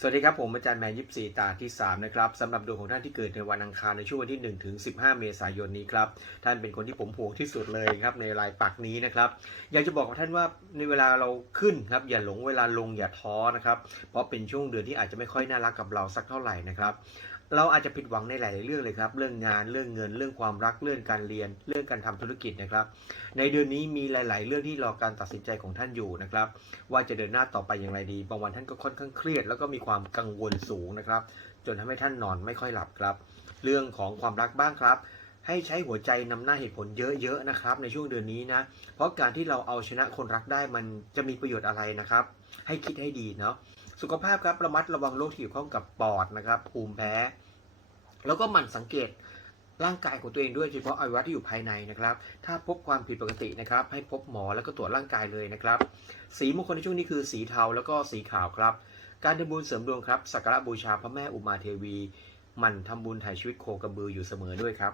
สวัสดีครับผมอาจารย์แมนยิปซีตาที่ 3 นะครับสำหรับดวงของท่านที่เกิดในวันอังคารในช่วงวันที่1ถึง15 เมษายนนี้ครับ ท่านเป็นคนที่ผมห่วงที่สุดเลยครับในรายปักนี้นะครับ อยากจะบอกกับท่านว่าในเวลาเราขึ้นครับอย่าหลงเวลาลงอย่าท้อนะครับ เพราะเป็นช่วงเดือนที่อาจจะไม่ค่อยน่ารักกับเราสักเท่าไหร่นะครับ เราอาจจะผิดหวังในหลาย ๆ เรื่องเลยครับ เรื่องงานเรื่องเงิน เรื่องความรักเรื่องการเรียน เรื่องการทำธุรกิจนะครับ ในเดือนนี้มีหลาย ๆ เรื่องที่รอการตัดสินใจของท่านอยู่นะครับ ว่าจะเดินหน้าต่อไปอย่างไรดี บางวันท่านก็ค่อนข้างเครียด แล้วก็มีความกังวลสูงนะครับ จนทำให้ท่านนอนไม่ค่อยหลับครับ เรื่องของความรักบ้างครับให้ใช้หัวใจนำหน้าเหตุผลเยอะๆนะครับ ในช่วงเดือนนี้นะ เพราะการที่เราเอาชนะคนรักได้มันจะมีประโยชน์อะไรนะครับ ให้คิดให้ดีเนาะสุขภาพครับระมัดระวังโรคที่เกี่ยวข้องกับปอดนะครับ ภูมิแพ้ แล้วก็หมั่นสังเกตร่างกายของตัวเองด้วยโดยเฉพาะอวัยวะที่อยู่ภายในนะครับ ถ้าพบความผิดปกตินะครับ ให้พบหมอแล้วก็ตรวจร่างกายเลยนะครับ สีมงคลในช่วงนี้คือสีเทาแล้วก็สีขาวครับ การทำบุญเสริมดวงครับสักการะบูชาพระแม่อุมาเทวี หมั่นทำบุญถ่ายชีวิตโคกระบืออยู่เสมอด้วยครับ